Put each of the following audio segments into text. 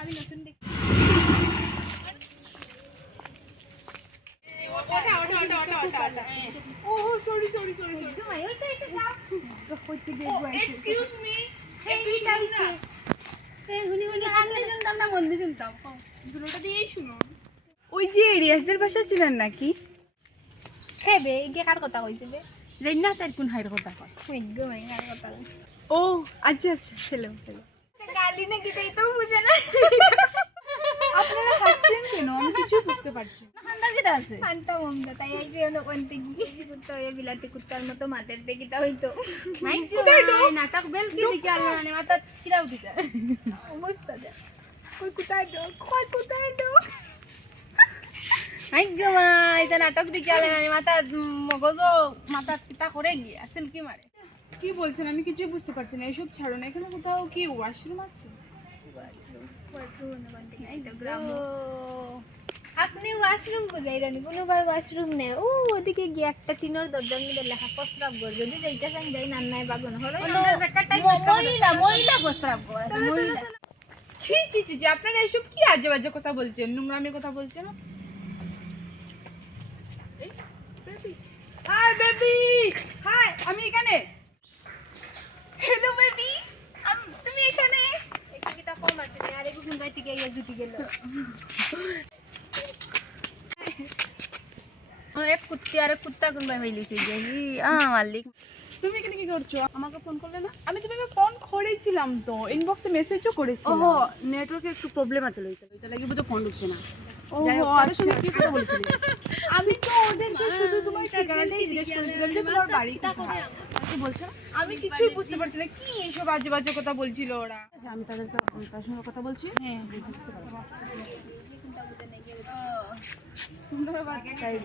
আমি নতুন দেখি Oh, sorry. Excuse me. ওই যে রিয়াজদের বাসা ছিলেন নাকি? খেবে এগে কার কথা কইছে বে জান্নাত আর কোন হাইর কথা কয় একদম কার কথা ও আচ্ছা হেলো গালি না কি তাই তো বুঝে না আপনারা হাসছেন কেন? আমি কিছু বুঝতে পারছি না। ঠান্ডা কিটা আছে শান্ত মমতা তাই এই যে কোনতে গিয়ে কুত্তা হয়ে বিলাতে কুত্তার মতো মাথার দিকে হইতো নাই নাটক বেল কি দিকে আল্লাহ জানে মাথা কিরা উঠিছে অবস্থা দেখ কই কুত্তায় দো নাই গো মা এটা নাটক দিকে আল্লাহ জানে মাথা মগজ মাথা কিটা করে গিয়ে আসেন কি মারে কি বলছেন? আমি কিছু বুঝতে পারছি না। এসব ছাড়ো না। এখানে কোথাও কি ওয়াশরুম আছে? আপনি ওয়াশরুম বুঝাইলেন কোনো ভাই ওয়াশরুম নেই ও ওদিকে গিয়ে একটা টিনের দরজার মধ্যে লেখা প্রস্রাব ঘর যদি যাইতে চান যাই নান্নায় বাগন হলো মহিলা প্রস্তাব করে মহিলা ছি আপনারা এসব কি আজে বাজে কথা বলছেন? নোংরামির কথা বলছেন? হাই বেবি, হাই, আমি এখানে। হ্যালো বেবি, তুমি এখানে? এটা কম আছে আর একটু গুনবাই থেকে গিয়ে জুটি গেল এক কুত্তি আর কুত্তা কোন ভাই হইলিছে যে মালিক তুমি এখানে কি করছো? আমাকে ফোন করলে না? আমি তোমাকে ফোন করেছিলাম তো, ইনবক্সে মেসেজও করেছিলাম। ওহো নেটওয়ার্কে একটু প্রবলেম আছে ওইটা লাগি বুঝো ফোন ঢুকছে না যাই হোক তাদের সঙ্গে কি কথা বলছিলি আমি তো ওদেরকে শুধু তোমার ঠিকানাটাই জিজ্ঞেস করেছিলাম যে তোমার বাড়ি কোথায়। কি বলছো আমি কিছুই বুঝতে পারছি না কি এইসব আজে বাজে কথা বলছিল ওরা। আচ্ছা আমি তার সঙ্গে কথা বলছি হ্যাঁ,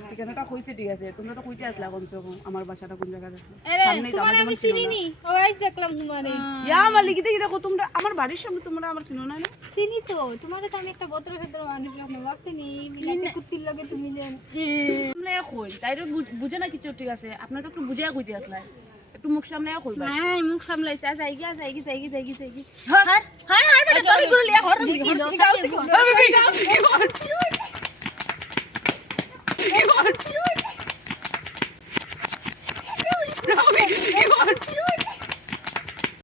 ঠিকানাটা কইছে ঠিক আছে, তোমরা তো কইতে আসলা কমসে কম আমার বাসাটা কোন জায়গায় আছে। সামনেই তো, তোমার আমার আমি যেমন ছিল চিনি না। নি ওই দেখলাম তোমারে ইয়া মালিক দেখো তোমরা আমার বাড়ির সামনে, তোমরা আমার চিনো না? চিনি তো তোমারে তো আমি একটা ভদ্র ক্ষেত্র মানুষ লাগলাম ভাবছিনি বিলাতে কুত্তির লগে তুমি যেন তোমরা কই তাই তো বুঝে না কিছু ঠিক আছে, আপনারা তো একটু বুঝে কইতে আসলা, একটু মুখ সামনে কইবা। হ্যাঁ মুখ সামলাইছে যাইগি হ্যাঁ হ্যাঁ হ্যাঁ বেটা জলদি করে লিয়া হর দেখি হ্যাঁ, বেবি।